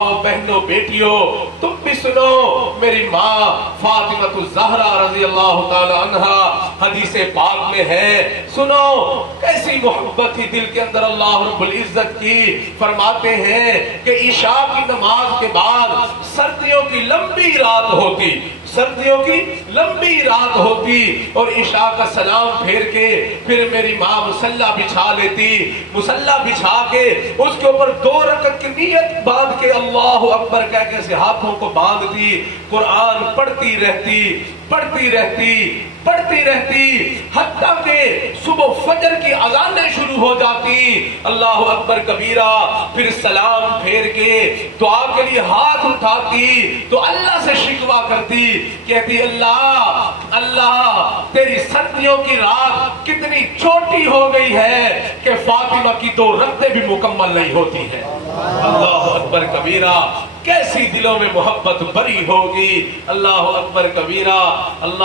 بہنوں بیٹیوں تم بھی سنو، میری ماں فاطمہ الزہرا رضی اللہ تعالی عنہا حدیث پاک میں ہے، سنو کیسی محبت تھی دل کے اندر اللہ رب العزت کی۔ فرماتے ہیں کہ عشاء کی نماز کے بعد سردیوں کی لمبی رات ہوتی، سردیوں کی لمبی رات ہوتی، اور عشاء کا سلام پھیر کے پھر میری ماں مصلی بچھا لیتی، مصلی بچھا کے اس کے اوپر 2 رکعت کی نیت باندھ کے اللہ اکبر کہہ کے اسے ہاتھوں کو باندھتی، قرآن پڑھتی رہتی پڑھتی رہتی پڑھتی رہتی، حتیٰ کہ صبح فجر کی اذانیں شروع ہو جاتی، اللہ اکبر کبیرہ، پھر سلام پھیر کے دعا کے لیے ہاتھ اٹھاتی تو اللہ سے شکوہ کرتی، کہتی اللہ اللہ تیری سردیوں کی رات کتنی چھوٹی ہو گئی ہے کہ فاطمہ کی 2 رکعتیں بھی مکمل نہیں ہوتی ہیں۔ اللہ اکبر کبیرہ، کیسی دلوں میں محبت بری ہوگی، اللہ اکبر کبیرہ۔ اللہ